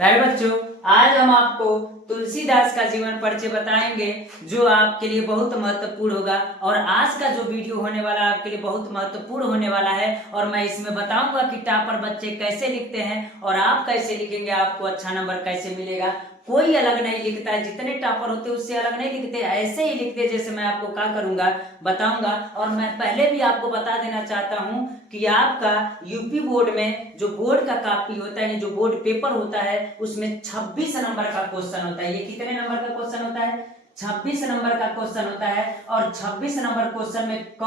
प्यारे बच्चों, आज हम आपको तुलसीदास का जीवन परिचय बताएंगे जो आपके लिए बहुत महत्वपूर्ण होगा। और आज का जो वीडियो होने वाला है आपके लिए बहुत महत्वपूर्ण होने वाला है। और मैं इसमें बताऊंगा कि टॉपर बच्चे कैसे लिखते हैं और आप कैसे लिखेंगे, आपको अच्छा नंबर कैसे मिलेगा। कोई अलग नहीं लिखता है, जितने टॉपर होते हैं उससे अलग नहीं लिखते, ऐसे ही लिखते जैसे मैं आपको क्या करूंगा बताऊंगा। और मैं पहले भी आपको बता देना चाहता हूं कि आपका यूपी बोर्ड में जो बोर्ड का कॉपी होता है, जो बोर्ड पेपर होता है, उसमें 26 नंबर का क्वेश्चन होता है। ये कितने नंबर का क्वेश्चन होता है? 26 नंबर का क्वेश्चन होता है। और 26 नंबर क्वेश्चन में क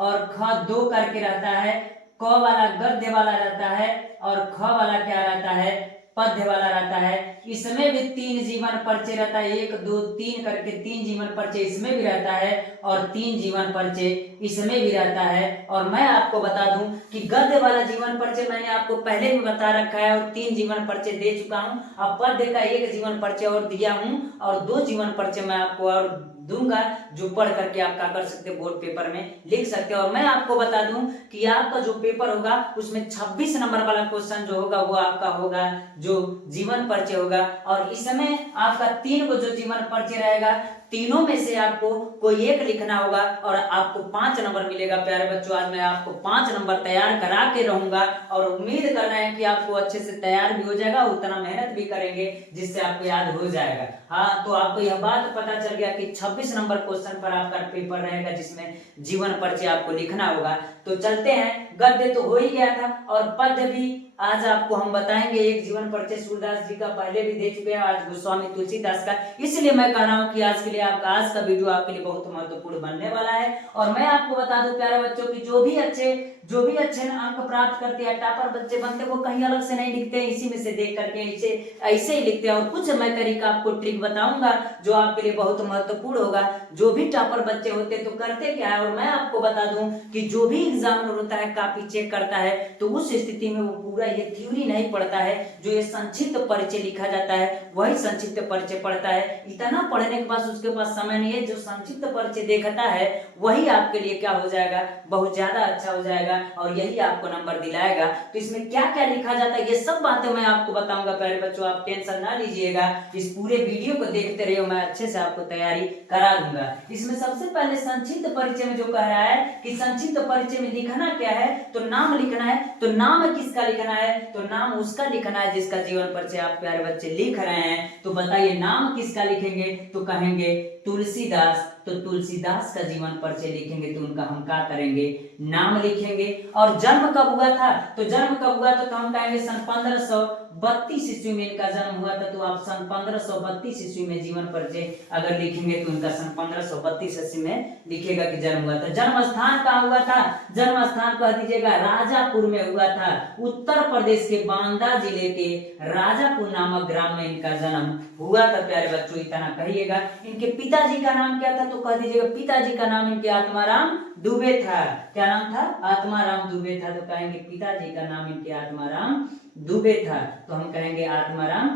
और ख दो करके रहता है। क वाला गद्य वाला रहता है और ख वाला क्या रहता है? पद्य वाला रहता है। इसमें भी 3 जीवन परिचय रहता है, 1 2 3 करके 3 जीवन परिचय इसमें भी रहता है और 3 जीवन परिचय इसमें भी रहता है। और मैं आपको बता दूं कि गद्य वाला जीवन परिचय मैंने आपको पहले भी बता रखा है और 3 जीवन परिचय दे चुका हूं। अब पद्य का 1 जीवन परिचय और दिया हूं और 2 जीवन परिचय मैं आपको और दूंगा, जो पढ़ करके आप क्या कर सकते बोर्ड पेपर में लिख सकते हो। और मैं आपको बता दूं कि आपका जो पेपर होगा उसमें 26 नंबर वाला क्वेश्चन जो होगा वो आपका होगा जो जीवन परिचय होगा। और इसमें आपका 3 को जो जीवन परिचय रहेगा, तीनों में से आपको कोई एक लिखना होगा और आपको 5 नंबर मिलेगा। प्यारे बच्चों, आज मैं आपको 5 नंबर तैयार करा के रहूंगा और उम्मीद कर रहे हैं कि आपको अच्छे से तैयार भी हो जाएगा, उतना मेहनत भी करेंगे जिससे आपको याद हो जाएगा। हाँ, तो आपको यह बात पता चल गया कि 26 नंबर क्वेश्चन पर आपका पेपर रहेगा जिसमें जीवन परिचय आपको लिखना होगा। तो चलते हैं, गद्य तो हो ही गया था और पद्य भी आज आपको हम बताएंगे। एक जीवन परिचय सूरदास जी का पहले भी दे चुके हैं, आज गोस्वामी तुलसीदास का। इसलिए मैं कह रहा हूं कि आज के लिए आपका आज का वीडियो आपके लिए बहुत महत्वपूर्ण बनने वाला है। और मैं आपको बता दूं प्यारे बच्चों की जो भी अच्छे अंक प्राप्त करते हैं, टॉपर बच्चे बनते हैं, वो कहीं अलग से नहीं लिखते हैं, इसी में से देख करके इसे ऐसे ही लिखते हैं। और कुछ मैं तरीका आपको ट्रिक बताऊंगा जो आपके लिए बहुत महत्वपूर्ण होगा। जो भी टॉपर बच्चे होते हैं तो करते क्या है, और मैं आपको बता दूं कि जो भी एग्जामिनर होता है कॉपी चेक करता है तो उस स्थिति में वो पूरा ये थ्योरी नहीं पढ़ता है, जो ये संक्षिप्त परिचय लिखा जाता है वही संक्षिप्त परिचय पढ़ता है। इतना पढ़ने के बाद उसके पास समय नहीं है, जो संक्षिप्त परिचय देखता है वही आपके लिए क्या हो जाएगा, बहुत ज्यादा अच्छा हो जाएगा और यही आपको नंबर दिलाएगा। तो इसमें क्या क्या लिखा जाता है ये सब बातें मैं आपको बताऊंगा। प्यारे बच्चों, आप टेंशन ना लीजिएगा, इस पूरे वीडियो को देखते रहिए, मैं अच्छे से आपको तैयारी करा दूंगा। इसमें सबसे पहले संक्षिप्त परिचय में जो कह रहा है कि संक्षिप्त परिचय में लिखना क्या है, तो नाम लिखना है। तो नाम किसका लिखना है? तो नाम उसका लिखना है जिसका जीवन परिचय आप प्यारे बच्चे लिख रहे हैं। तो बताइए नाम किसका लिखेंगे? तो कहेंगे तुलसीदास। तो तुलसीदास का जीवन परिचय लिखेंगे तो उनका हम क्या करेंगे, नाम लिखेंगे। और जन्म कब हुआ था? तो जन्म कब हुआ था तो हम कहेंगे सन 1532 ईस्वी में इनका जन्म हुआ था। तो आप सन 1532 ईस्वी में जीवन परिचय अगर लिखेंगे तो उनका सन 1532 ईस्वी में लिखेगा कि जन्म हुआ था। जन्म स्थान कहाँ हुआ था? जन्म स्थान कह दीजिएगा राजापुर में हुआ था। उत्तर प्रदेश के बांदा जिले के राजापुर नामक ग्राम में इनका जन्म हुआ था। प्यारे बच्चों, इतना कहिएगा। इनके पिताजी का नाम क्या था? तो कह दीजिएगा पिताजी का नाम इनके आत्माराम दुबे था। क्या नाम था? आत्माराम दुबे था। तो कहेंगे पिताजी का नाम इनके आत्माराम दुबे था। तो हम कहेंगे आत्माराम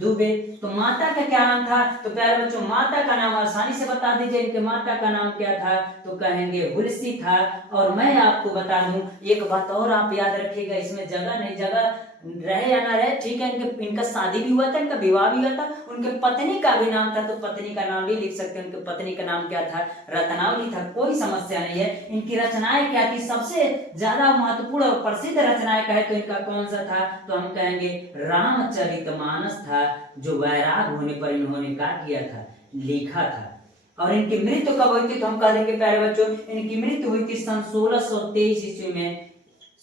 दुबे। तो माता का क्या नाम था? तो प्यारे बच्चों, माता का नाम आसानी से बता दीजिए, इनके माता का नाम क्या था? तो कहेंगे हुलसी था। और मैं आपको बता दूं एक बात और आप याद रखिएगा, इसमें जगह नहीं, जगह रहे या ना रहे, ठीक है। इनका शादी भी हुआ था, इनका विवाह भी हुआ था। उनके पत्नी का भी नाम था तो पत्नी का नाम भी लिख सकते हैं। उनके पत्नी का नाम क्या था? रत्नावली था। कोई समस्या नहीं है। इनकी रचनाएं क्या थी? सबसे ज्यादा महत्वपूर्ण और प्रसिद्ध रचनाएं कहे तो इनका कौन सा था? तो हम कहेंगे रामचरितमानस था, जो वैराग होने पर इन्होंने क्या किया था, लिखा था। और इनकी मृत्यु कब हुई थी? तो हम कह देंगे प्यारे बच्चों, इनकी मृत्यु हुई थी सन 1623 ईस्वी में।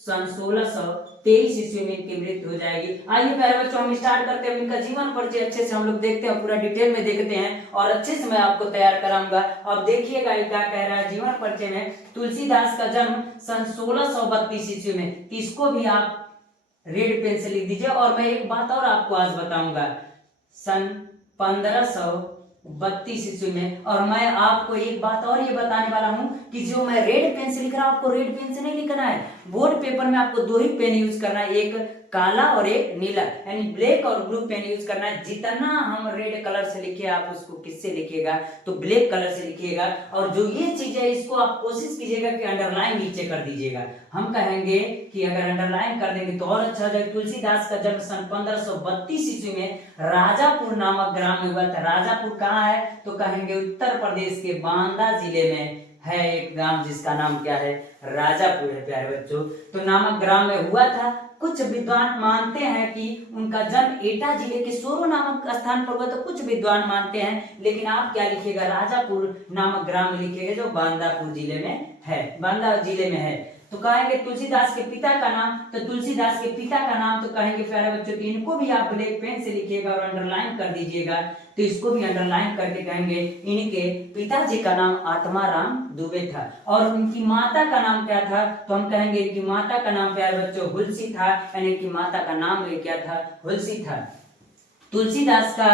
सन 1623 ईस्वी में इनकी मृत्यु हो जाएगी। आइए प्यारे बच्चों, हम स्टार्ट करते हैं। इनका जीवन परिचय अच्छे से हम लोग देखते हैं, पूरा डिटेल में देखते हैं और अच्छे से मैं आपको तैयार कराऊंगा। अब देखिएगा ये क्या कह रहा है जीवन परिचय में। तुलसीदास का जन्म सन 1632 ईस्वी में। इसको भी आप रेड पेन से लिख दीजिए। और मैं एक बात और आपको आज बताऊंगा, सन 1532 ईस्वी में। और मैं आपको एक बात और ये बताने वाला हूं कि जो मैं रेड पेन से लिख रहा हूं, आपको रेड पेन से नहीं लिखना है। बोर्ड पेपर में आपको 2 ही पेन यूज करना है, एक काला और एक नीला, यानी ब्लैक और ब्लू पेन यूज करना है। जितना हम रेड कलर से लिखे आप उसको किससे लिखिएगा, तो ब्लैक कलर से लिखिएगा। और जो ये चीज है इसको आप कोशिश कीजिएगा कि अंडरलाइन नीचे कर दीजिएगा। हम कहेंगे कि अगर अंडरलाइन कर देंगे तो और अच्छा हो जाएगा। तुलसीदास का जन्म सन 1532 ईस्वी में राजापुर नामक ग्राम में हुआ था। राजापुर कहाँ है, तो कहेंगे उत्तर प्रदेश के बांदा जिले में है एक ग्राम जिसका नाम क्या है, राजापुर है प्यारे बच्चों। तो नामक ग्राम में हुआ था। कुछ विद्वान मानते हैं कि उनका जन्म एटा जिले के सोरो नामक स्थान पर हुआ, तो कुछ विद्वान मानते हैं, लेकिन आप क्या लिखिएगा, राजापुर नामक ग्राम में लिखिएगा जो बांदापुर जिले में है, बांदा जिले में है। तो कहेंगे तुलसीदास के पिता का नाम, तो तुलसीदास के पिता का नाम तो कहेंगे प्यारे बच्चों कि इनको भी आप ब्लैक पेन से लिखिएगा और अंडरलाइन कर दीजिएगा। तो इसको भी अंडरलाइन करके कहेंगे इनके पिताजी का नाम आत्माराम दुबे था। और उनकी माता का नाम क्या था, तो हम कहेंगे इनकी माता का नाम प्यारे बच्चों हुलसी था, यानी इनकी माता का नाम क्या था, हुलसी था। तुलसीदास का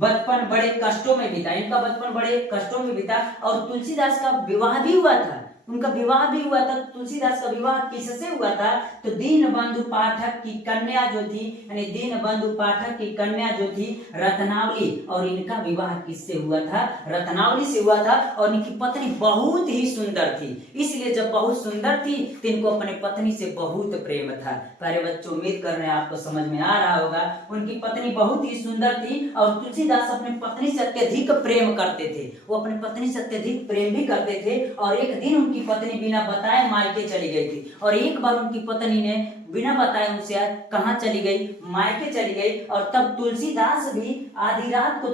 बचपन बड़े कष्टों में बीता, इनका बचपन बड़े कष्टों में बीता। और तुलसीदास का विवाह भी हुआ था, उनका विवाह भी हुआ था। तुलसीदास का विवाह किससे हुआ था, तो दीनबंधु पाठक की कन्या जो थी, यानी दीनबंधु पाठक की कन्या जो थी रत्नावली, और इनका विवाह किससे हुआ था, रत्नावली से हुआ था। और इनकी पत्नी बहुत ही सुंदर थी, इसलिए जब बहुत सुंदर थी तो इनको अपने पत्नी से बहुत प्रेम था। प्यारे बच्चों उम्मीद कर रहे हैं आपको समझ में आ रहा होगा। उनकी पत्नी बहुत ही सुंदर थी और तुलसीदास अपनी पत्नी से अत्यधिक प्रेम करते थे, वो अपनी पत्नी से अत्यधिक प्रेम भी करते थे। और एक दिन उनकी पत्नी बिना बताए मायके चली गई थी, और एक बार उनकी पत्नी ने बिना बताए उनसे कहां चली गई, मायके चली गई। और तब तुलसीदास भी आधी रात को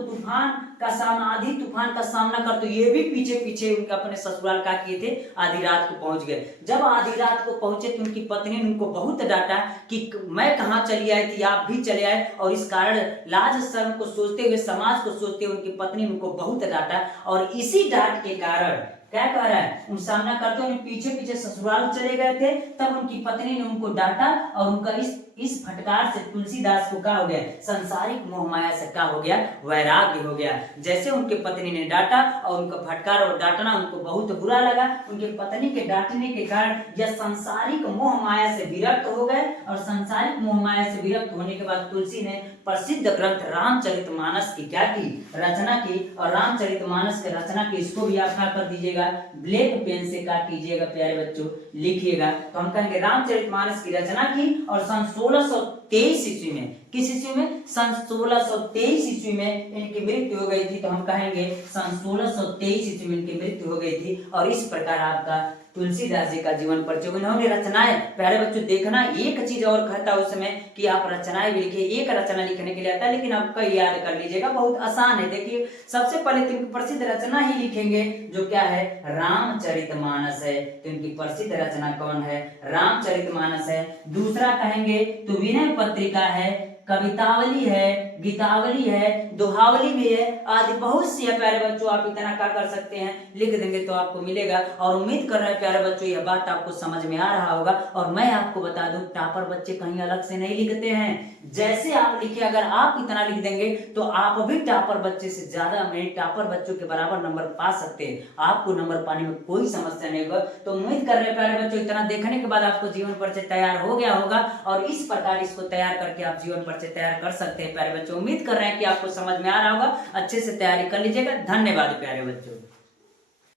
आधी तूफान का सामना करते ये भी पीछे पीछे उनके अपने ससुराल का किए थे, आधी रात को पहुंच गए। जब आधी रात को पहुंचे तो उनकी पत्नी ने उनको बहुत डांटा कि मैं कहाँ चली आई थी, आप भी चले आए। और इस कारण लाज शर्म को सोचते हुए, समाज को सोचते हुए उनकी पत्नी ने उनको बहुत डांटा। और इसी डांट के कारण क्या कह रहा है, उन सामना करते हुए पीछे पीछे ससुराल चले गए थे। तब उनकी पत्नी ने उनको डांटा और उनका इस फटकार से तुलसीदास को क्या हो गया, संसारिक मोह माया से क्या हो गया, वैराग्य हो गया। जैसे उनके पत्नी ने डांटा और उनका फटकार और डांटना उनको बहुत बुरा लगा, उनके पत्नी के डांटने के कारण यह संसारिक मोह माया से विरक्त हो गए। और संसारिक मोह माया से विरक्त होने के बाद तुलसी ने प्रसिद्ध ग्रंथ रामचरितमानस की क्या की, रचना की। और रामचरितमानस की रचना की इसको भी आप क्या कर दीजिएगा, ब्लैक पेन से क्या कीजिएगा प्यारे बच्चों, लिखिएगा। तो हम कहेंगे रामचरितमानस की रचना की और सन 1623 ईस्वी में, किस ईस्वी में, सन 1623 ईस्वी में इनकी मृत्यु हो गई थी। तो हम कहेंगे सन 1623 ईस्वी में इनकी मृत्यु हो गई थी। और इस प्रकार आपका तुलसीदास जी का जीवन परिचय। उन्होंने रचनाएं, प्यारे बच्चों देखना, एक चीज और कहता उस समय कि आप रचनाएं भी लिखिए। एक रचना लिखने के लिए आता है, लेकिन आप कई याद कर लीजिएगा, बहुत आसान है। देखिए सबसे पहले तो इनकी प्रसिद्ध रचना ही लिखेंगे जो क्या है, रामचरितमानस है। तो इनकी प्रसिद्ध रचना कौन है, रामचरितमानस है। दूसरा कहेंगे तो विनय पत्रिका है, कवितावली है, गीतावली है, दोहावली भी है, आदि बहुत सी है। प्यारे बच्चों आप इतना क्या कर सकते हैं, लिख देंगे तो आपको मिलेगा। और उम्मीद कर रहे हैं प्यारे बच्चों यह बात आपको समझ में आ रहा होगा। और मैं आपको बता दूं टॉपर बच्चे कहीं अलग से नहीं लिखते हैं, जैसे आप लिखे अगर आप इतना लिख देंगे तो आप भी टॉपर बच्चे से ज्यादा, टॉपर बच्चों के बराबर नंबर पा सकते हैं। आपको नंबर पाने में कोई समस्या नहीं होगा। तो उम्मीद कर रहे हैं प्यारे बच्चों इतना देखने के बाद आपको जीवन परिचय तैयार हो गया होगा। और इस प्रकार इसको तैयार करके आप जीवन परिचय तैयार कर सकते हैं। प्यारे बच्चों उम्मीद कर रहे हैं कि आपको समझ में आ रहा होगा। अच्छे से तैयारी कर लीजिएगा। धन्यवाद प्यारे बच्चों।